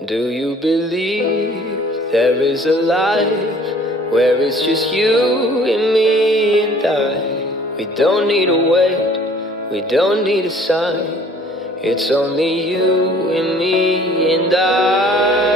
Do you believe there is a life where it's just you and me and I? We don't need a wait, we don't need a sign. It's only you and me and I.